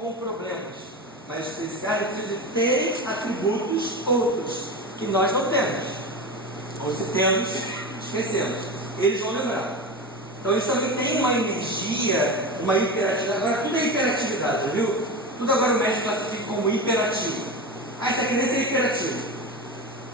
com problemas mais especiais, de terem atributos outros que nós não temos. Ou se temos, esquecemos. Eles vão lembrar. Então eles também têm uma energia, uma hiperatividade. Agora tudo é hiperatividade, viu? Tudo agora o médico classifica como hiperativo. Essa criança é hiperativa.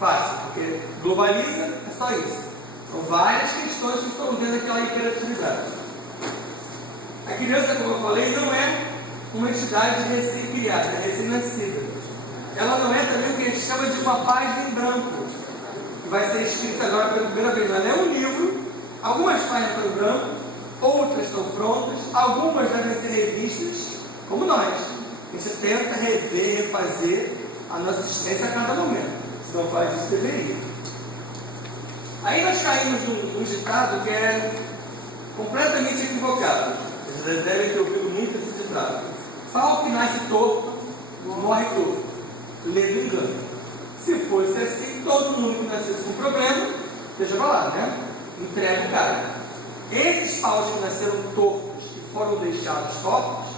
Fácil, porque globaliza, é só isso. São várias questões que estão dentro daquela hiperatividade. A criança, como eu falei, não é uma entidade recém-criada, é recém-nascida. Ela não é também o que a gente chama de uma página em branco, que vai ser escrita agora pela primeira vez. Ela é um livro, algumas páginas estão em branco, outras estão prontas, algumas devem ser revistas, como nós. A gente tenta rever, refazer a nossa existência a cada momento. Se não faz isso, deveria. Aí nós caímos num ditado que é completamente equivocado. Vocês devem ter ouvido muito esse ditado. Pau que nasce torto, morre torto. Ledo engano. Se fosse assim, todo mundo que nascesse com problema, deixa pra lá, né? Entrega o cara. Esses paus que nasceram tortos e foram deixados tortos,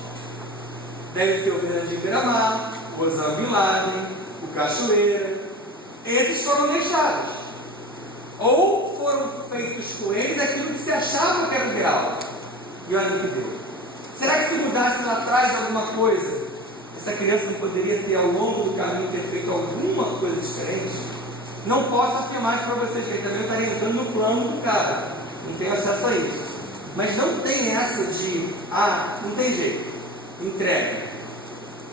devem ser o Fernando de Miramar, o Osama Bin Laden, o Cachoeira. Esses foram deixados. Ou foram feitos com eles aquilo que se achava que era o ideal. E olha o que deu. Será que se mudasse lá atrás alguma coisa, essa criança não poderia ter ao longo do caminho ter feito alguma coisa diferente? Não posso afirmar isso para vocês, que também eu estaria entrando no plano do cara. Não tenho acesso a isso. Mas não tem essa de, não tem jeito. Entrega.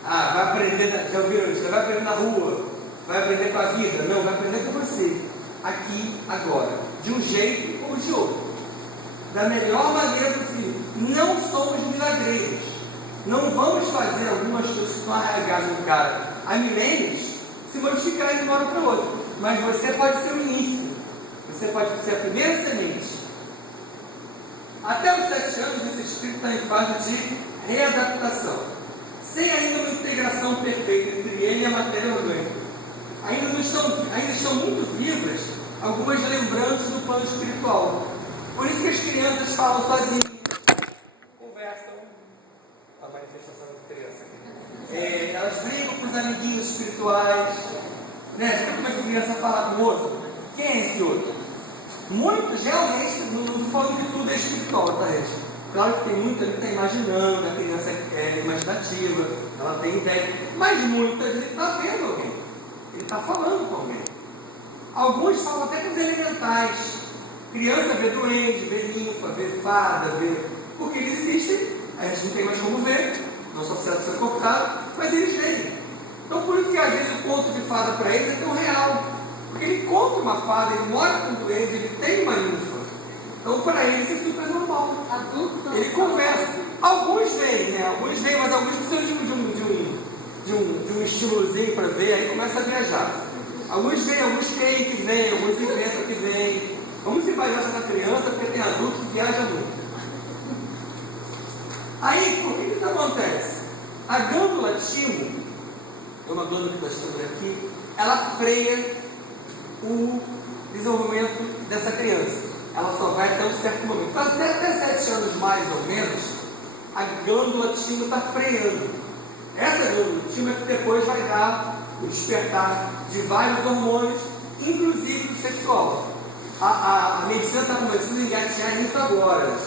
Vai aprender, já ouviram isso? Você vai aprender na rua, vai aprender com a vida. Não, vai aprender com você. Aqui, agora. De um jeito ou de outro. Da melhor maneira possível. Não somos milagreiros. Não vamos fazer algumas coisas que estão arraigadas no cara há milênios se modificar de uma hora para outra. Mas você pode ser o início. Você pode ser a primeira semente. Até os 7 anos, esse espírito está em fase de readaptação. Sem ainda uma integração perfeita entre ele e a matéria orgânica. Ainda estão muito vivas algumas lembranças do plano espiritual. Por isso que as crianças falam sozinhas, conversam, a manifestação de criança aqui. Elas brincam com os amiguinhos espirituais, né? Já viu como é que a criança fala com o outro? Quem é esse outro? Muitos realmente, não estou falando que tudo é espiritual, tá, gente? Claro que tem muita que está imaginando, a criança é imaginativa, ela tem ideia, mas muitas ele está vendo alguém, ele está falando com alguém. Alguns falam até com os elementais. Criança vê duende, vê ninfa, vê fada, porque eles existem, a gente não tem mais como ver, nosso acesso foi cortado, mas eles veem. Então por isso que às vezes o conto de fada para eles é tão real, porque ele conta uma fada, ele mora com um duende, ele tem uma ninfa. Então para eles isso é super normal. Ele conversa. Alguns veem, né? Alguns veem, mas alguns precisam de um estimulozinho para ver, aí começa a viajar. Alguns veem, alguns creem que vem, alguns inventam que vem. Vamos se basear da criança, porque tem adulto que viaja muito. Aí, por que isso acontece? A glândula timo, é uma glândula que está estudando aqui, ela freia o desenvolvimento dessa criança. Ela só vai até um certo momento. Então, até 7 anos mais ou menos, a glândula timo está freando. Essa glândula timo é que depois vai dar o despertar de vários hormônios, inclusive do sexual. A medicina está começando a engatear nisso agora.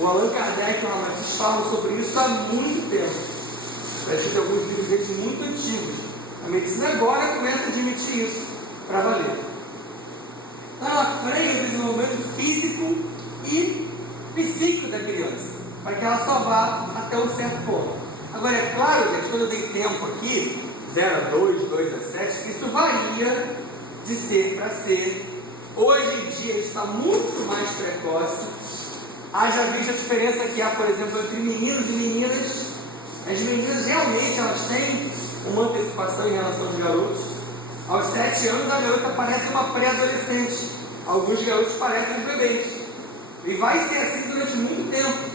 O Allan Kardec e o Ramatiz falam sobre isso há muito tempo. A gente tem alguns livros deles muito antigos. A medicina agora começa a admitir isso para valer. Então ela freia o desenvolvimento físico e psíquico da criança, para que ela só vá até um certo ponto. Agora é claro, gente, quando eu dei tempo aqui, 0 a 2, 2 a 7, isso varia de ser para ser. Hoje em dia está muito mais precoce. Haja visto a diferença que há, por exemplo, entre meninos e meninas. As meninas realmente elas têm uma antecipação em relação aos garotos. Aos 7 anos a garota parece uma pré-adolescente. Alguns garotos parecem bebês. E vai ser assim durante muito tempo.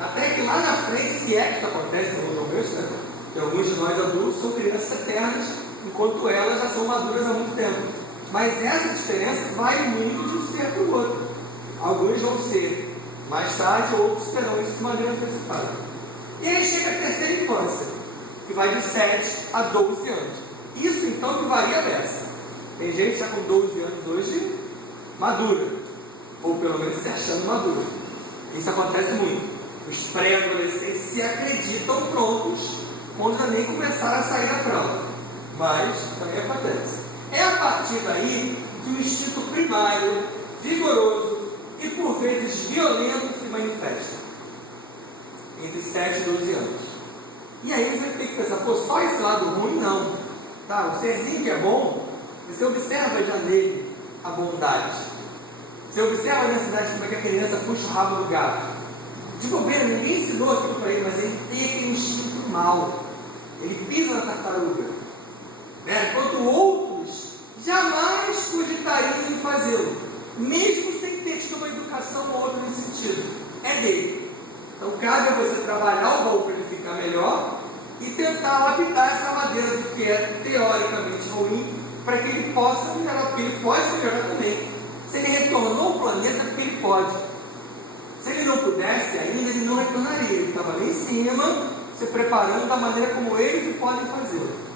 Até que lá na frente, se é que isso acontece normalmente, né? Que alguns de nós adultos são crianças eternas, enquanto elas já são maduras há muito tempo. Mas essa diferença vai muito de um ser para o outro. Alguns vão ser mais tarde, outros terão isso de maneira antecipada. E aí chega a terceira infância. que vai de 7 a 12 anos. Isso então que varia dessa. Tem gente já com 12 anos hoje madura, ou pelo menos se achando madura. Isso acontece muito. Os pré-adolescentes se acreditam prontos quando já nem começaram a sair da fralda. Mas também acontece. É a partir daí que o instinto primário, vigoroso e por vezes violento se manifesta. Entre 7 e 12 anos. E aí você tem que pensar, pô, só esse lado ruim não. Tá? O serzinho que é bom, você observa já nele a bondade. Você observa a necessidade como é que a criança puxa o rabo do gato. De bobeira, ninguém ensinou aquilo para ele, mas ele tem aquele instinto mau. Ele pisa na tartaruga. Né? Enquanto outros jamais cogitariam em fazê-lo, mesmo sem ter tido uma educação ou outra nesse sentido. É dele. Então cabe a você trabalhar o baú para ele ficar melhor e tentar lapidar essa madeira do que é teoricamente ruim, para que ele possa melhorar, porque ele pode melhorar também. Se ele retornou ao planeta, porque ele pode. Se ele não pudesse ainda, ele não retornaria. Ele estava lá em cima, se preparando da maneira como eles podem fazê-lo.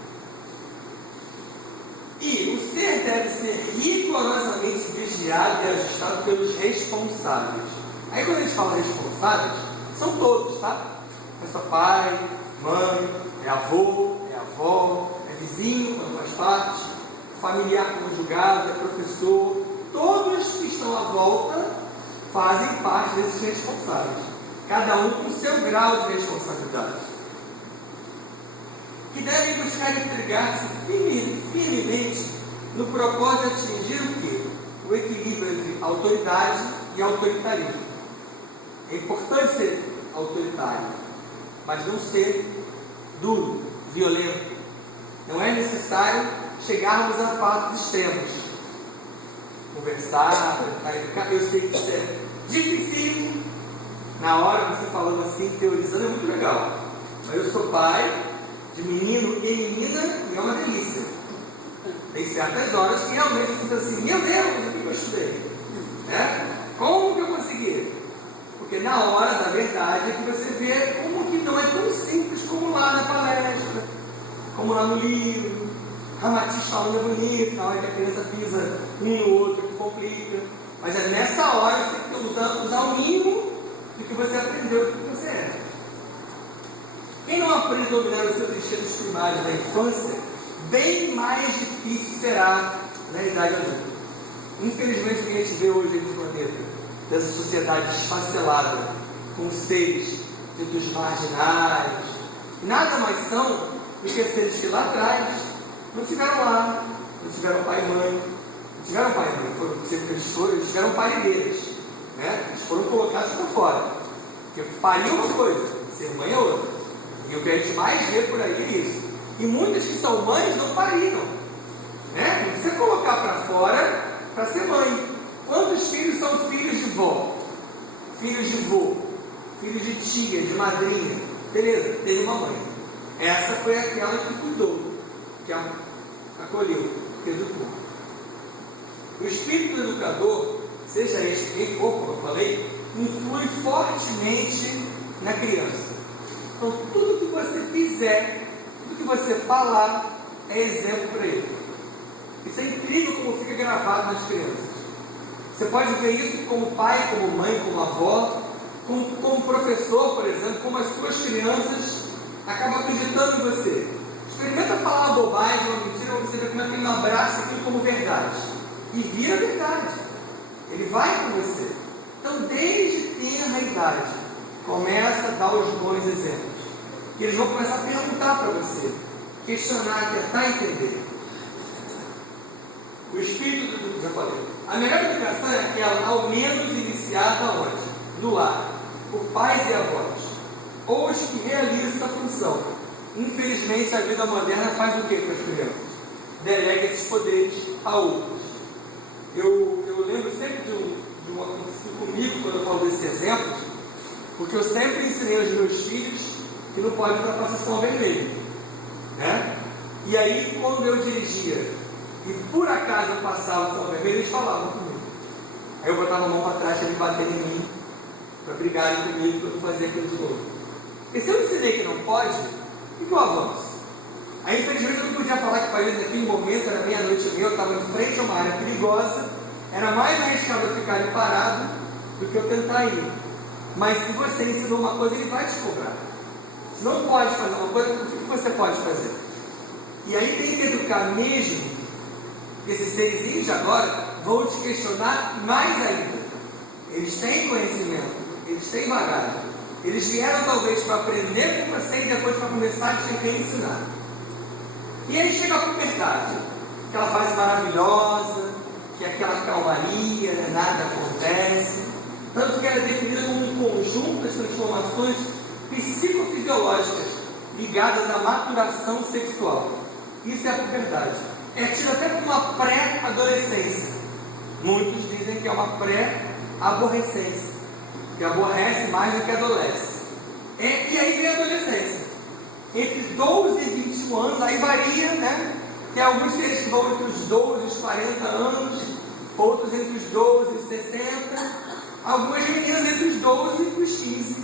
E o ser deve ser rigorosamente vigiado e ajustado pelos responsáveis. Aí quando a gente fala responsáveis, são todos, tá? É só pai, mãe, é avô, é avó, é vizinho, quando faz parte, familiar conjugado, é professor. Todos que estão à volta fazem parte desses responsáveis. Cada um com o seu grau de responsabilidade. Que devem buscar intrigar-se firmemente no propósito de atingir o quê? O equilíbrio entre autoridade e autoritarismo. É importante ser autoritário, mas não ser duro, violento. Não é necessário chegarmos a fatos extremos. Conversar, eu sei que isso é difícil. Na hora você falando assim, teorizando, é muito legal. Mas eu sou pai de menino e menina e é uma delícia. Tem certas horas que realmente você fica assim, meu Deus, o que eu estudei? Né? Como que eu consegui? Porque na hora da verdade é que você vê como que não é tão simples como lá na palestra, como lá no livro. Ramatiz falando é bonito, na hora que a criança pisa um no outro, que complica. Mas é nessa hora que você tem que usar o mínimo do que você aprendeu, do que você é. Quem não aprende a dominar os seus instintos primários na infância, bem mais difícil será na idade adulta. Infelizmente, o que a gente vê hoje no planeta, dessa sociedade desfacelada, com seres ditos marginais, nada mais são do que seres que lá atrás não tiveram lar, não tiveram pai e mãe, não tiveram pai e mãe, eles tiveram parideiras, né? Eles foram colocados para fora, porque parir é uma coisa, ser mãe é outra. E o que a gente mais vê por aí é isso. E muitas que são mães não pariram, né? Não precisa colocar para fora para ser mãe. Quantos filhos são filhos de vó? Filhos de vô? Filhos de tia, de madrinha? Beleza, teve uma mãe. Essa foi aquela que cuidou, que acolheu, que educou. O espírito do educador, seja este quem for, como eu falei, influi fortemente na criança. Então, tudo que você fizer, tudo que você falar, é exemplo para ele. Isso é incrível como fica gravado nas crianças. Você pode ver isso como pai, como mãe, como avó, como professor, por exemplo, como as suas crianças acabam acreditando em você. Experimenta falar uma bobagem, uma mentira, você vê como é que ele abraça aquilo como verdade. E vira verdade. Ele vai com você. Então, desde tenra idade, começa a dar os bons exemplos. Que eles vão começar a perguntar para você, questionar, tentar entender. O espírito do já falei. A melhor educação é aquela, ao menos iniciada onde? No lar, por pais e avós, ou os que realizam essa função. Infelizmente, a vida moderna faz o que com as crianças? Delega esses poderes a outros. Eu lembro sempre de um acontecido comigo, quando eu falo desse exemplo, porque eu sempre ensinei aos meus filhos que não pode ultrapassar sinal vermelho, né? E aí, quando eu dirigia e por acaso eu passava o sinal vermelho, eles falavam comigo. Aí eu botava a mão para trás para eles baterem em mim, para brigarem comigo, para eu não fazer aquilo de novo. E se eu ensinei que não pode, o que eu avanço? rapaz, naquele momento, era meia-noite e meia, eu estava em frente a uma área perigosa, era mais arriscado eu ficar ali parado do que eu tentar ir. Mas se você ensinou uma coisa, ele vai te cobrar. Se não pode fazer uma coisa, o que você pode fazer? E aí tem que educar mesmo, porque esses serizinhos de agora vão te questionar mais ainda. Eles têm conhecimento, eles têm bagagem. Eles vieram talvez para aprender com você e depois para começar a te ensinar. E aí chega a puberdade, aquela fase maravilhosa, que é aquela calmaria, né? Nada acontece. Tanto que ela é definida como um conjunto de transformações psicofisiológicas ligadas à maturação sexual. Isso é a puberdade. É tido até como uma pré-adolescência. Muitos dizem que é uma pré-aborrecência, que aborrece mais do que adolesce. E aí vem a adolescência. Entre 12 e 21 anos, aí varia, né? Tem alguns seres que vão entre os 12 e os 40 anos, outros entre os 12 e 60, algumas meninas entre os 12 e os 15,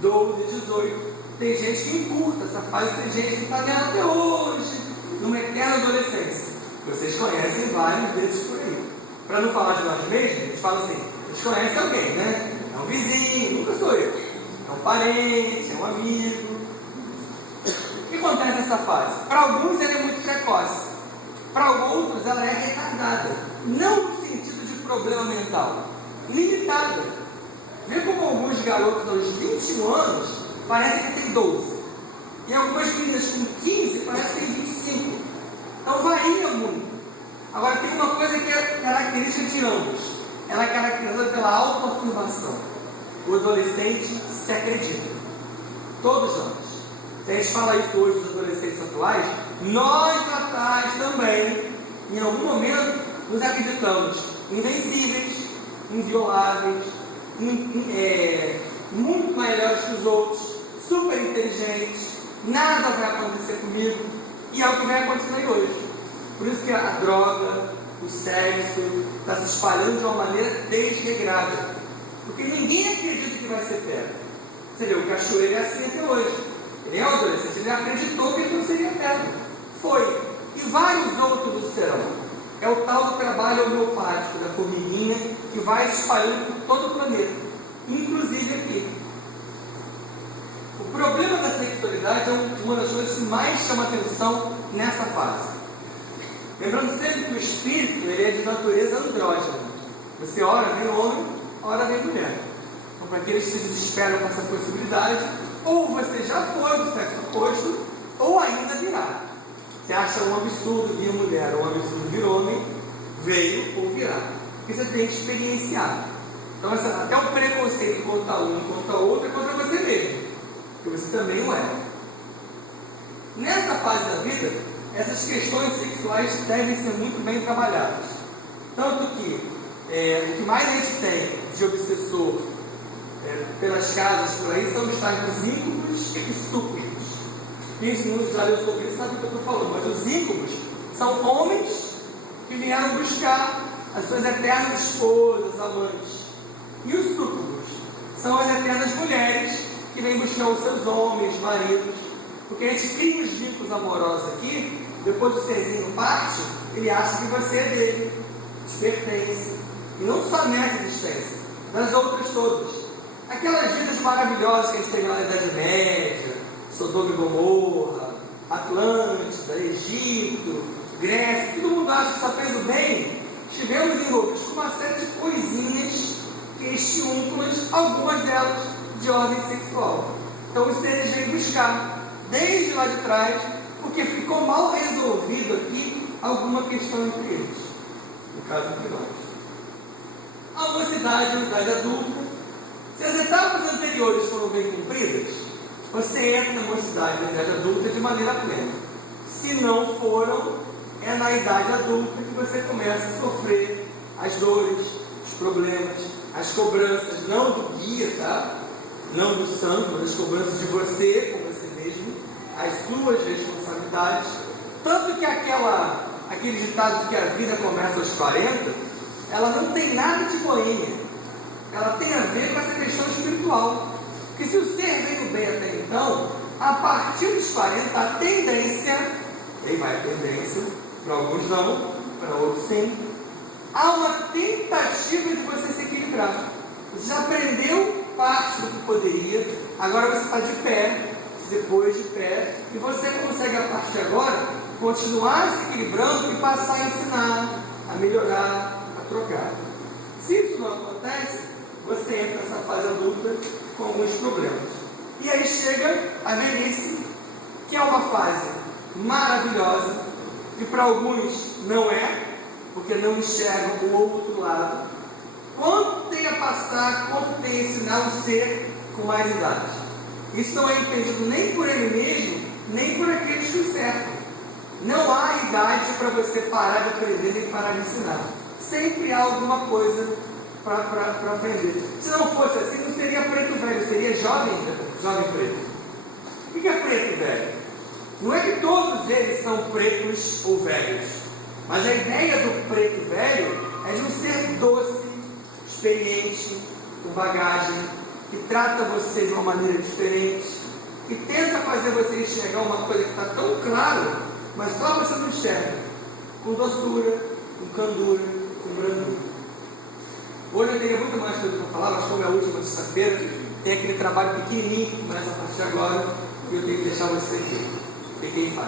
12 e 18. Tem gente que encurta essa fase, tem gente que está nela até hoje, numa eterna adolescência. Vocês conhecem vários desses por aí. Para não falar de nós mesmos, eles falam assim: eles conhecem alguém, né? É um vizinho, nunca sou eu. É um parente, é um amigo. O que acontece nessa fase? Para alguns ela é muito precoce, para outros ela é retardada, não no sentido de problema mental, limitada. Vê como alguns garotos aos 21 anos parecem que tem 12, e algumas meninas com 15 parecem que tem 25. Então varia muito. Agora tem uma coisa que é característica de ambos, ela é caracterizada pela autoafirmação. O adolescente se acredita, todos nós. Se a gente fala isso hoje dos adolescentes atuais, nós atrás também, em algum momento, nos acreditamos invencíveis, invioláveis, muito melhores que os outros, super inteligentes, nada vai acontecer comigo, e é o que vai acontecendo aí hoje. Por isso que a droga, o sexo, está se espalhando de uma maneira desregrada, porque ninguém acredita que vai ser eterno. Você vê, o cachoeiro é assim até hoje. Ele é um adolescente, ele acreditou que ele não seria eterno. Foi. E vários outros o serão. É o tal do trabalho homeopático da formiguinha que vai se espalhando por todo o planeta, inclusive aqui. O problema da sexualidade é uma das coisas que mais chama atenção nessa fase. Lembrando sempre que o espírito ele é de natureza andrógena. Você ora vem homem, ora vem mulher. Então, para aqueles que se desesperam com essa possibilidade, ou você já foi do sexo oposto, ou ainda virá. Você acha um absurdo vir mulher, ou um absurdo vir homem, veio ou virá. Porque você tem que experienciar. Então, até o preconceito contra um e contra outro é contra você mesmo, porque você também não é. Nessa fase da vida, essas questões sexuais devem ser muito bem trabalhadas. Tanto que o que mais a gente tem de obsessor pelas casas por aí são os tais dos íncubos e súcubos. Quem já leu sobre isso sabe o que eu estou falando, mas os íncubos são homens que vieram buscar as suas eternas esposas, amantes. E os súcubos são as eternas mulheres que vêm buscar os seus homens, maridos. Porque a gente cria os vínculos amorosos aqui, depois do serzinho parte, ele acha que você é dele, te pertence. E não só nessa existência, nas outras todas. Aquelas vidas maravilhosas que a gente teve na Idade Média, Sodoma e Gomorra, Atlântida, Egito, Grécia, todo mundo acha que só fez o bem. Estivemos envolvidos com uma série de coisinhas questiúnculas, algumas delas de ordem sexual. Então os seres vêm buscar, desde lá de trás, porque ficou mal resolvido aqui alguma questão entre eles. No caso entre nós. A mocidade, a idade adulta. Se as etapas anteriores foram bem cumpridas, você entra na mocidade, na idade adulta, de maneira plena. Se não foram, é na idade adulta que você começa a sofrer as dores, os problemas, as cobranças, não do guia, tá? Não do santo, mas as cobranças de você, com você mesmo, as suas responsabilidades. Tanto que aquele ditado de que a vida começa aos 40, ela não tem nada de boêmia. Ela tem a ver com essa questão espiritual. Porque se o ser veio bem até então, a partir dos 40, a tendência E aí vai a tendência, para alguns não, para outros sim. Há uma tentativa de você se equilibrar. Você já aprendeu parte do que poderia, agora você está de pé, depois de pé, e você consegue a partir de agora continuar se equilibrando e passar a ensinar, a melhorar, a trocar. Se isso não acontece, você entra nessa fase adulta com alguns problemas. E aí chega a velhice, que é uma fase maravilhosa, que para alguns não é, porque não enxergam o outro lado. Quanto tem a passar, quanto tem a ensinar um ser com mais idade. Isso não é entendido nem por ele mesmo, nem por aqueles que o cercam. Não há idade para você parar de aprender nem parar de ensinar. Sempre há alguma coisa para aprender. Se não fosse assim, não seria preto velho, seria jovem preto. O que é preto velho? Não é que todos eles são pretos ou velhos, mas a ideia do preto velho é de um ser doce, experiente, com bagagem, que trata você de uma maneira diferente, que tenta fazer você enxergar uma coisa que está tão claro, mas só você não enxerga, com doçura, com candura, com brandura. Hoje eu teria muito mais coisa para falar, mas como é a última sexta-feira, tem aquele trabalho pequenininho que começa a partir de agora, e eu tenho que deixar você aqui. Fiquem em paz.